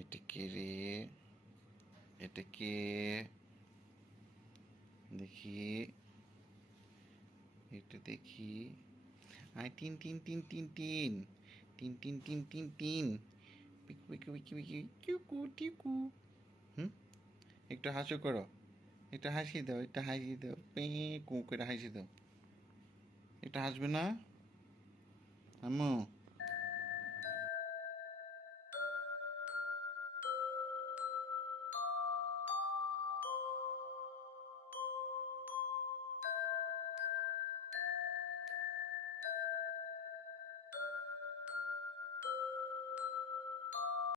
এটা কে রে? এটা কে? দেখি, এটা দেখি। আয়, তিন তিন তিন তিন তিন তিন তিন তিন তিন তিন। পিকু পিকু পিকু পিকু টিকু টিকু। হুম, একটু হাসি করো, একটা হাসি দাও, একটা হাসি দাও, পে কু করে হাসি দাও। এটা হাসবে না আম্মু?